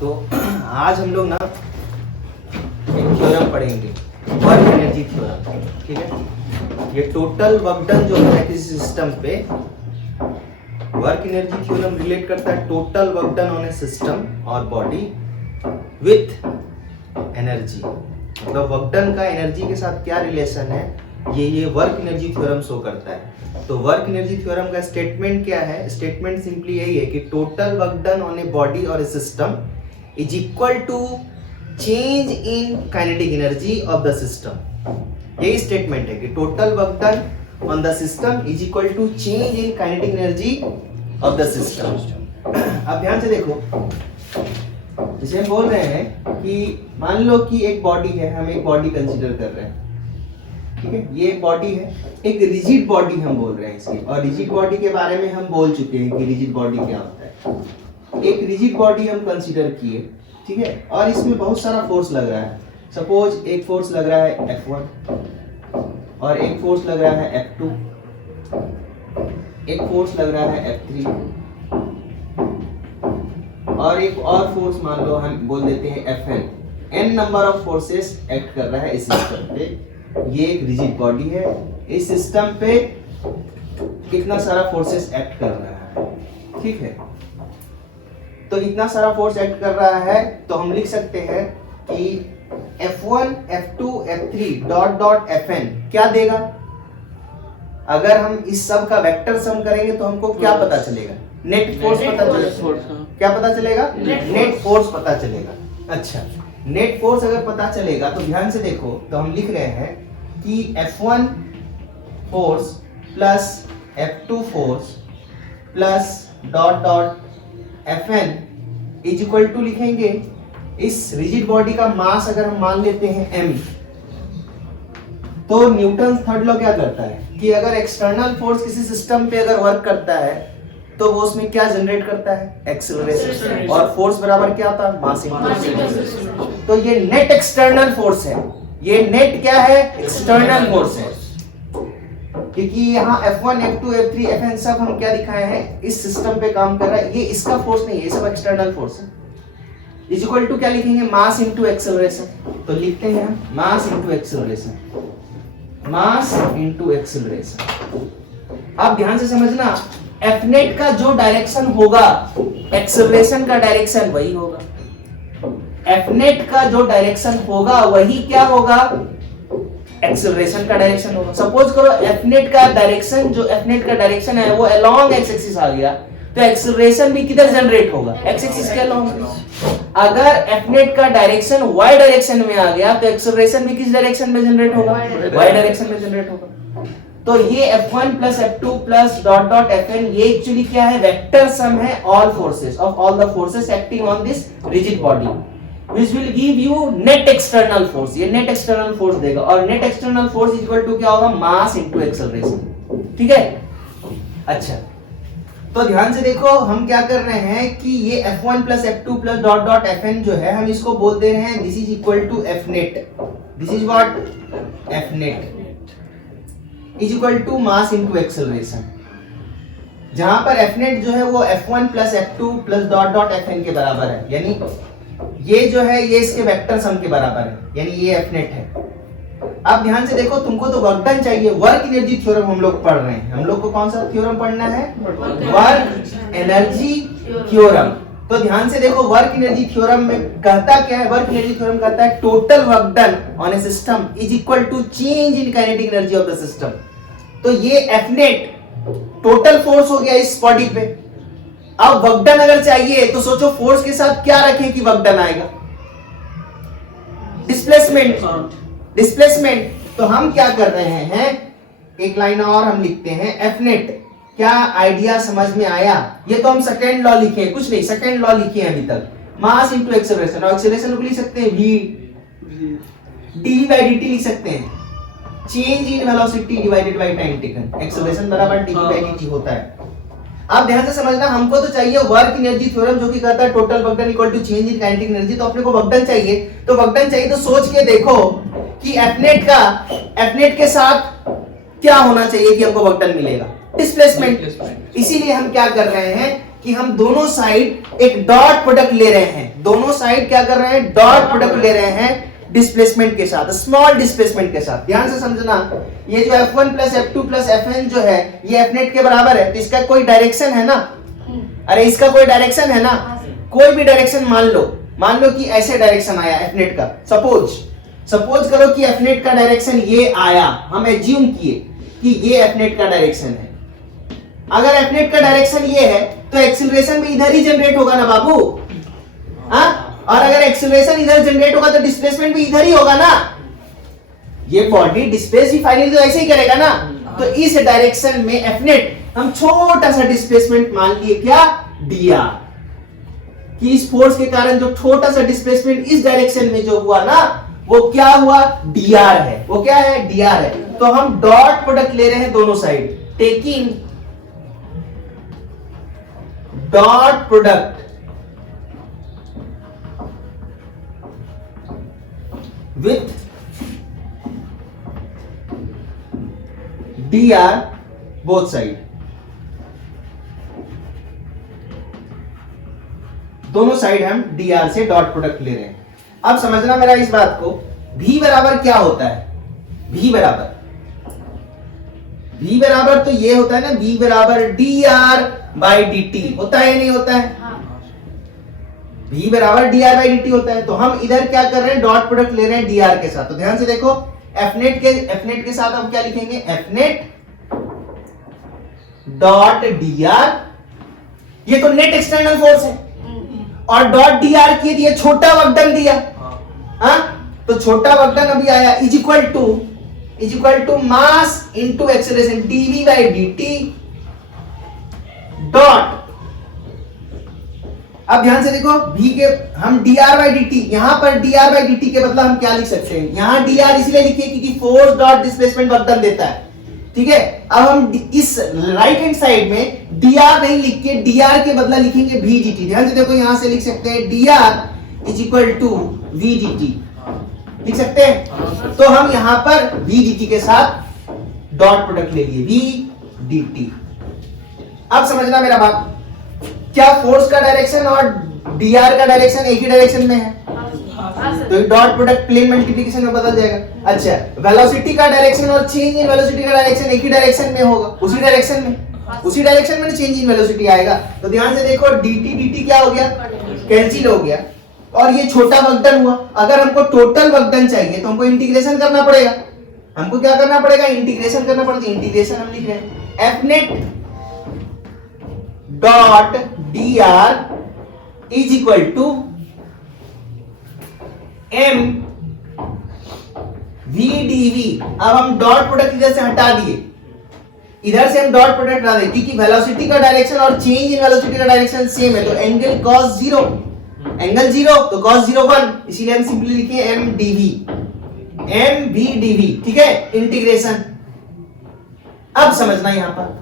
तो आज हम लोग ना एक थ्योरम पढ़ेंगे, वर्क एनर्जी थ्योरम। ठीक है, ये टोटल वर्क डन जो है किसी सिस्टम पे, वर्क एनर्जी थ्योरम रिलेट करता है total work done on a system और बॉडी विथ एनर्जी। मतलब वर्क डन का एनर्जी के साथ क्या रिलेशन है, ये वर्क एनर्जी थ्योरम शो करता है। तो वर्क एनर्जी थ्योरम का स्टेटमेंट क्या है? स्टेटमेंट सिंपली यही है कि total work done on a body और a system is equal to change in kinetic energy of the system. यही स्टेटमेंट है कि total work done on the system is equal to change in kinetic energy of the system. अब ध्यान से देखो, जिसे हम बोल रहे हैं कि मान लो कि एक बॉडी है, हम एक बॉडी कंसीडर कर रहे हैं। ठीक है, ये एक बॉडी है, एक रिजिड बॉडी हम बोल रहे हैं इसकी, और रिजिड बॉडी के बारे में हम बोल चुके हैं कि रिजिड बॉडी क्या होता है। एक रिजिड बॉडी हम कंसीडर किए, ठीक है, और इसमें बहुत सारा फोर्स लग रहा है। सपोज एक फोर्स लग रहा है F1 और एक फोर्स लग रहा है F2, एक फोर्स लग रहा है F3 और एक और फोर्स मान लो हम बोल देते हैं Fn। n number of forces act कर रहा है इस सिस्टम पे। ये एक रिजिड बॉडी है, इस सिस्टम पे कितना सारा फोर्सेस एक्ट कर रहा है। ठीक है, तो इतना सारा फोर्स एक्ट कर रहा है तो हम लिख सकते हैं कि F1, F2, F3 dot dot Fn क्या देगा? अगर हम इस सब का वेक्टर सम करेंगे तो हमको क्या पता चलेगा? नेट फोर्स पता चलेगा। क्या पता चलेगा? नेट फोर्स पता चलेगा। अच्छा, नेट फोर्स अगर पता चलेगा तो ध्यान से देखो, तो हम लिख रहे हैं कि F1 force plus F2 force plus dot dot Fn is equal to लिखेंगे इस रिजिड बॉडी का मास अगर हम मान लेते हैं m, तो न्यूटन थर्ड लॉ क्या करता है कि अगर एक्सटर्नल फोर्स किसी सिस्टम पे अगर वर्क करता है तो वो उसमें क्या जनरेट करता है? एक्सेलरेशन। और फोर्स बराबर क्या होता है? मास इनटू एक्सेलरेशन। तो ये नेट एक्सटर्नल फोर्स है, ये नेट क्या है? एक्सटर्नल फोर्स है, क्योंकि यहाँ F1, F2, F3, Fn सब हम क्या दिखाए हैं, इस सिस्टम पे काम कर रहा है। ये इसका फोर्स नहीं है, ये सब एक्सटर्नल फोर्स है। इज इक्वल टू क्या लिखेंगे? मास इनटू एक्सेलरेशन। तो लिखते हैं हम मास इनटू एक्सेलरेशन, मास इनटू एक्सेलरेशन। अब ध्यान से समझना, Fnet का जो डायरेक्शन होगा एक्सेलरेशन का डायरेक्शन वही होगा। Fnet का जो डायरेक्शन होगा वही क्या होगा? एक्सेलरेशन का डायरेक्शन होगा। सपोज करो Fnet का डायरेक्शन, जो Fnet का डायरेक्शन है वो अलोंग एक्स एक्सिस आ गया, तो एक्सेलरेशन भी किधर जनरेट होगा? एक्स एक्सिस के अलोंग। अगर Fnet का डायरेक्शन y डायरेक्शन में आ गया तो एक्सेलरेशन भी किस डायरेक्शन में जनरेट होगा? y डायरेक्शन में जनरेट होगा। तो ये F1 plus F2 plus dot dot Fn, ये एक्चुअली क्या है? वेक्टर सम है all forces of all the forces acting on this rigid body, which will give you net external force। ये net external force देगा, और net external force equal to क्या होगा? Mass into acceleration. ठीक है, अच्छा, तो ध्यान से देखो, हम क्या कर रहे हैं कि ये F1 plus F2 plus dot dot Fn जो है, हम इसको बोल दे रहे हैं this is equal to Fnet। This is what? Fnet is equal to mass into acceleration, जहां पर Fnet जो है वो F1 plus F2 plus dot dot Fn के बराबर है, यानी ये जो है ये इसके वेक्टर सम के बराबर है, यानी ये Fnet है। अब ध्यान से देखो, तुमको तो वर्क डन चाहिए, वर्क एनर्जी थ्योरम हम लोग पढ़ रहे हैं। हम लोग को कौन सा थ्योरम पढ़ना है? Work energy theorem. तो ध्यान से देखो, वर्क एनर्जी थ्योरम में कहता क्या है? वर्क एनर्जी थ्योरम कहता है total work done on a system is equal to change in kinetic energy of the system. तो ये Fnet टोटल फोर्स हो गया इस बॉडी पे। अब वर्क डन अगर चाहिए तो सोचो फोर्स के साथ क्या रखें कि वर्क डन आएगा? डिस्प्लेसमेंट। डिस्प्लेसमेंट। तो हम क्या कर रहे हैं, एक लाइन और हम लिखते हैं Fnet। क्या आइडिया समझ में आया? ये तो हम सेकेंड लॉ लिखे हैं, कुछ नहीं, सेकेंड लॉ लिखे हैं अभी तक, मास इनटू एक्सेलरेशन। और एक्सेलरेशन को लिख सकते हैं v d/dt लिख सकते हैं, change in velocity divided by time taken. Acceleration बराबर dv/dt होता है। अब ध्यान से समझना, हमको तो चाहिए वर्क एनर्जी थ्योरम जो कि कहता है total work done equal to change in kinetic energy. तो अपने को वर्क डन चाहिए, तो वर्क डन चाहिए तो सोच के देखो कि Fnet के साथ क्या होना चाहिए कि हमको वर्क डन मिलेगा? डिस्प्लेसमेंट। इसीलिए हम क्या कर रहे हैं कि हम दोनों साइड एक डॉट प्रोडक्ट ले रहे हैं, दोनों साइड क्या कर रहे हैं, डॉट प्रोडक्ट ले रहे हैं डिस्प्लेसमेंट के साथ, स्मॉल डिस्प्लेसमेंट के साथ। ध्यान से समझना, ये जो F1 plus F2 plus Fn जो है ये Fnet के बराबर है, तो इसका कोई डायरेक्शन है ना, अरे इसका कोई डायरेक्शन है ना, कोई भी डायरेक्शन मान लो कि ऐसे डायरेक्शन आया Fnet का, सपोज करो कि Fnet का डायरेक्शन ये आया, हम एज्यूम किए कि ये Fnet का डायरेक्शन है। अगर Fnet का डायरेक्शन ये है तो एक्सीलरेशन भी इधर ही जनरेट होगा ना बाबू, हाँ? और अगर एक्सीलरेशन इधर जनरेट होगा तो डिस्प्लेसमेंट भी इधर ही होगा ना। ये बॉडी डिस्प्लेस भी फाइनली तो ऐसे ही करेगा ना। तो इस डायरेक्शन में Fnet हम छोटा सा डिस्प्लेसमेंट मान लिए, क्या, dr, कि इस फोर्स के कारण जो छोटा सा डिस्प्लेसमेंट इस डायरेक्शन में जो हुआ ना वो क्या हुआ, dr है। वो क्या है, dr है। तो हम डॉट प्रोडक्ट ले रहे हैं दोनों side, taking dot product with dr both side, दोनों साइड हम dr से डॉट प्रोडक्ट ले रहे हैं। अब समझना मेरा इस बात को, v बराबर क्या होता है, v बराबर तो ये होता है ना, v बराबर dr बाई dt होता है, नहीं होता है, v बराबर dr बाई dt होता है। तो हम इधर क्या कर रहे हैं, डॉट प्रोडक्ट ले रहे हैं dr के साथ। तो ध्यान से देखो, Fnet के साथ हम क्या लिखेंगे, Fnet डॉट dr, ये तो नेट एक्सटर्नल फोर्स है, और डॉट dr किए दिए छोटा वर्क डन दिया, हाँ? तो छोटा वर्क डन अभी आया is equal to mass into acceleration dv by dt dot. अब ध्यान से देखो, v के हम dr बाई dt, यहां पर dr बाई dt के बदला हम क्या लिख सकते हैं, यहां dr इसलिए लिखिए क्योंकि force dot displacement work done देता है, ठीक है। अब हम इस राइट हैंड साइड में dr नहीं लिख के dr के बदला लिखेंगे v dt। ध्यान से देखो, यहां से लिख सकते हैं dr is equal to v dt, लिख सकते हैं। तो हम यहां पर v dt के साथ डॉट प्रोडक्ट ले लिए, v dt। अब समझना मेरा बात, क्या फोर्स का डायरेक्शन और dr का डायरेक्शन एक ही डायरेक्शन में है, तो डॉट प्रोडक्ट प्लेन मल्टीप्लिकेशन में बदल जाएगा। अच्छा, वेलोसिटी का डायरेक्शन और चेंज इन वेलोसिटी का डायरेक्शन एक ही डायरेक्शन में होगा, उसी डायरेक्शन में चेंज इन वेलोसिटी आएगा। तो ध्यान से देखो, dt क्या हो गया, कैंसिल हो गया, और ये छोटा वर्क डन हुआ। अगर हमको टोटल वर्क डन चाहिए तो हमको इंटीग्रेशन करना पड़ेगा, हमको क्या करना पड़ेगा, इंटीग्रेशन करना पड़ेगा। इंटीग्रेशन हम लिख रहे हैं Fnet dot dr is equal to m v dv। अब हम डॉट प्रोडक्ट इधर से हटा दिए, इधर से हम डॉट प्रोडक्ट हटा दें क्योंकि वेलोसिटी का डायरेक्शन और चेंज इन वेलोसिटी का डायरेक्शन सेम है। तो एंगल cos 0, एंगल 0 तो cos 0 1, इसीलिए हम सिंपली लिखे m v dv, ठीक है, इंटीग्रेशन। अब समझना यहां पर,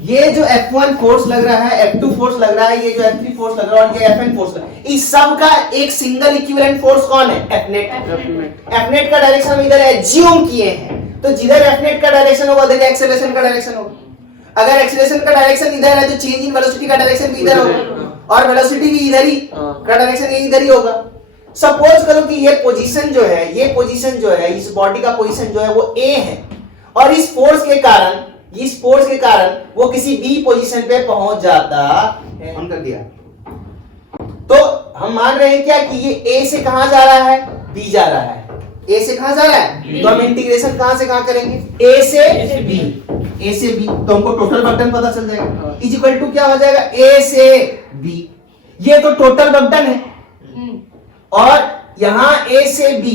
ये जो F1 फोर्स लग रहा है, F2 फोर्स लग रहा है, ये जो F3 फोर्स लग रहा है और ये Fn फोर्स लग रहा है, इस सब का एक सिंगल इक्विवेलेंट फोर्स कौन है, Fnet का डायरेक्शन हम इधर एज्यूम किए हैं, तो जिधर Fnet का डायरेक्शन होगा उधर एक्सेलरेशन का डायरेक्शन होगा। अगर एक्सेलरेशन का डायरेक्शन इधर है तो चेंज इन वेलोसिटी का डायरेक्शन भी इधर होगा, और वेलोसिटी भी इधर ही का डायरेक्शन इधर ही होगा। सपोज करो कि ये पोजीशन जो है, इस बॉडी का पोजीशन जो है वो A है, और इस फोर्स के कारण वो किसी B पोजीशन पे पहुंच जाता है, हम कर दिया। तो हम मान रहे हैं क्या कि ये A से कहां जा रहा है, B जा रहा है, A से कहां जा रहा है, तो हम इंटीग्रेशन कहां से कहां करेंगे, A से B, तो हमको टोटल वर्क डन पता चल जाएगा, इज इक्वल टू क्या हो जाएगा, A से B। ये तो टोटल वर्क डन है, और यहां A से B,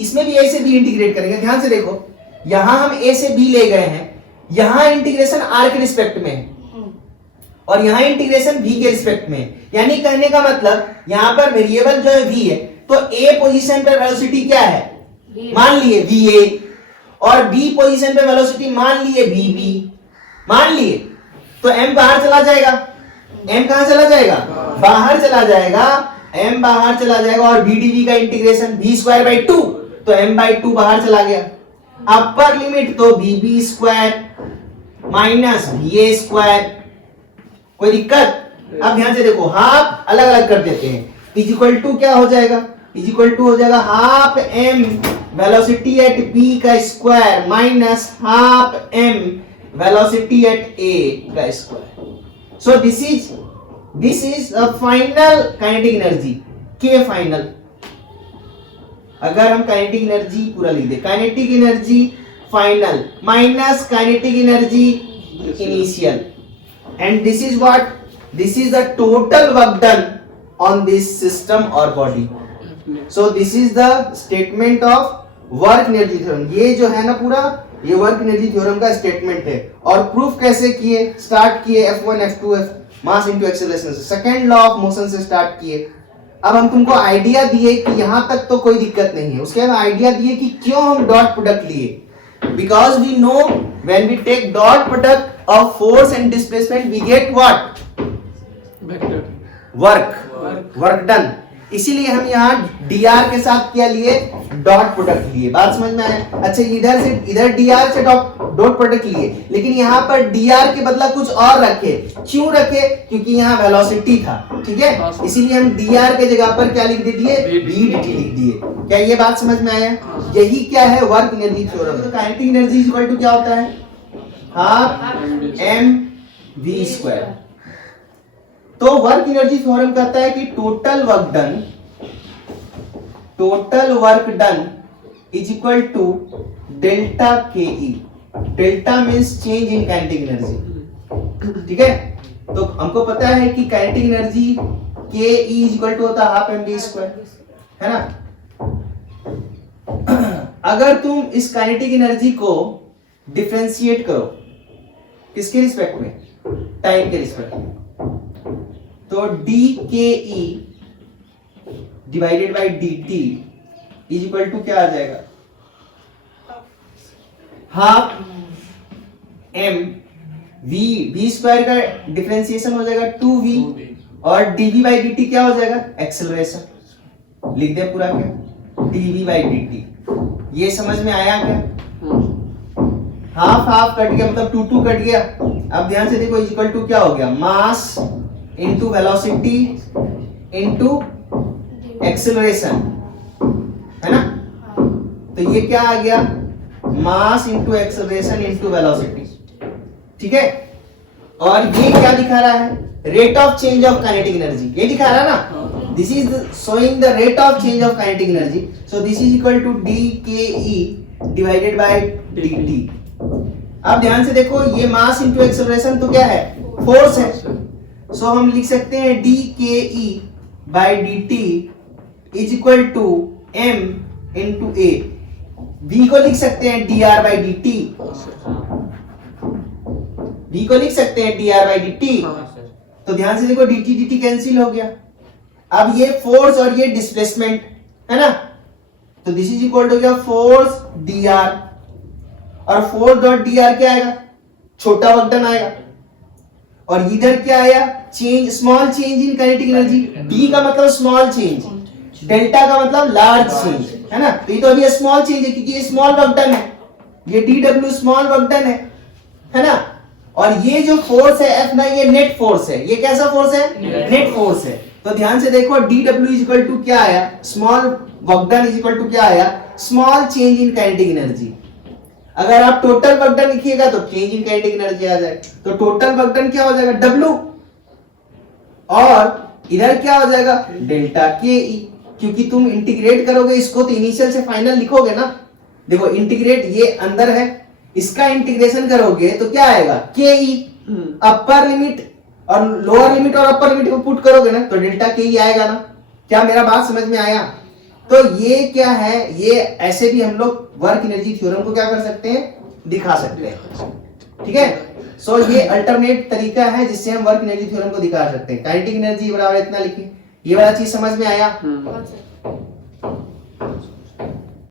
इसमें भी A से B इंटीग्रेट करेंगे। ध्यान से देखो, यहां हम A से B ले गए हैं, यहां इंटीग्रेशन R के रिस्पेक्ट में है और यहां इंटीग्रेशन V के रिस्पेक्ट में है। यानी कहने का मतलब यहां पर वेरिएबल जो है V है, तो A पोजीशन पे वेलोसिटी क्या है, मान लिए VA, और B पोजीशन पे वेलोसिटी मान लिए VB, मान लिए, तो M बाहर चला जाएगा, M कहां चला जाएगा, बाहर चला जाएगा, M बाहर चला जाएगा, और VdV का इंटीग्रेशन V स्क्वायर बाई 2, तो M बाई 2 बाहर चला गया। अपर लिमिट तो VB square minus VA square कोई दिक्कत? अब ध्यान से देखो, हाफ अलग अलग कर देते हैं। इज इक्वल टू क्या हो जाएगा? इज इक्वल टू हो जाएगा half m velocity at B का square minus half m velocity at A का square. So this is a final kinetic energy, K final. अगर हम काइनेटिक एनर्जी पूरा लिख दे, kinetic energy final minus kinetic energy initial, and this is what? This is the total work done on this system or body. So this is the statement of work energy theorem. ये जो है ना पूरा, ये work energy theorem का statement है। और proof कैसे किए? स्टार्ट किए F1 F2 F मास इनटू एक्सेलरेशन से, सेकंड लॉ ऑफ मोशन से स्टार्ट किए। अब हम तुमको आइडिया दिए कि यहां तक तो कोई दिक्कत नहीं है, उसके बाद आइडिया दिए कि क्यों हम डॉट प्रोडक्ट लिए, because we know when we take dot product of force and displacement we get what? Work done. इसीलिए हम यहाँ dr के साथ क्या लिए? डॉट प्रोडक्ट लिए। बात समझ में आया? अच्छा, इधर से इधर dr से डॉट प्रोडक्ट लिए, लेकिन यहाँ पर dr के बदला कुछ और रखे। क्यों रखे? क्योंकि यहाँ वेलोसिटी था, ठीक है, इसीलिए हम dr के जगह पर क्या लिख दिए? vdt लिख दिए। क्या ये बात समझ में आया? यही क्या है वर्क एनर्जी थ्योरम। तो काइनेटिक एनर्जी इक्वल टू क्या होता है? Half m v square. तो वर्क एनर्जी थ्योरम कहता है कि total work done is equal to delta K E. Delta means change in kinetic energy, ठीक है। तो हमको पता है कि काइनेटिक एनर्जी के ई इज इक्वल टू होता है हाफ एम वी स्क्वायर, है ना। अगर तुम इस काइनेटिक एनर्जी को डिफरेंशिएट करो, किसके रिस्पेक्ट में? टाइम के रिस्पेक्ट में। तो d K E divided by d t is equal to क्या आ जाएगा? हाफ एम वी स्क्वायर का डिफरेंशिएशन हो जाएगा 2v, और dv बाई dt क्या हो जाएगा? एक्सेलरेशन। लिख दे पूरा क्या? dv by dt। ये समझ में आया क्या? हाफ कट गया, मतलब 2 कट गया। अब ध्यान से देखो, इज इक्वल टू क्या हो गया? Mass into velocity into acceleration, है ना। तो ये क्या आ गया? Mass into acceleration into velocity, ठीक है। और ये क्या दिखा रहा है? Rate of change of kinetic energy, ये दिखा रहा है ना। This is showing the rate of change of kinetic energy. So this is equal to D K E divided by D T. अब ध्यान से देखो, ये मास इंटू एक्सेलरेशन तो क्या है? फोर्स है। सो हम लिख सकते हैं d K E by d t is equal to m into a. v को लिख सकते हैं dr by d t, v को लिख सकते हैं dr बाई डी टी। तो ध्यान से देखो, dt dt कैंसिल हो गया। अब ये फोर्स और ये डिस्प्लेसमेंट है ना, तो दिस इज इक्वल टू क्या? फोर्स dr, और फोर्स डॉट dr क्या आएगा? छोटा वर्क डन आएगा। और इधर क्या आया? Change, small change in kinetic energy. d का मतलब स्मॉल चेंज, डेल्टा का मतलब लार्ज चेंज, है ना। तो ये तो अभी स्मॉल चेंज है क्योंकि ये स्मॉल वर्क डन है, ये dw स्मॉल वर्क डन है ना। और ये जो फोर्स है F9, ये नेट फोर्स है। ये कैसा फोर्स है? नेट फोर्स है। तो ध्यान से देखो, dw इज इक्वल टू क्या आया? Small work done is equal to क्या आया? Small change in kinetic energy. अगर आप टोटल वर्क डन लिखिएगा तो चेंज इन काइनेटिक एनर्जी आ जाएगा। तो टोटल वर्क डन क्या हो जाएगा? W, और इधर क्या हो जाएगा? डेल्टा के ई। क्योंकि तुम इंटीग्रेट करोगे इसको तो इनिशियल से फाइनल लिखोगे ना। देखो, इंटीग्रेट ये अंदर है, इसका इंटीग्रेशन करोगे तो क्या आएगा? के ई। अपर लिमिट और लोअर लिमिट और अपर लिमिट को पुट करोगे ना तो डेल्टा के ई आएगा ना। क्या मेरा बात समझ में आया? तो ये क्या है? ये ऐसे भी हम लोग वर्क एनर्जी थ्योरम को क्या कर सकते हैं? दिखा सकते हैं, ठीक है। सो ये अल्टरनेट तरीका है जिससे हम वर्क एनर्जी थ्योरम को दिखा सकते हैं। काइनेटिक एनर्जी बराबर इतना लिखिए। ये वाला चीज समझ में आया?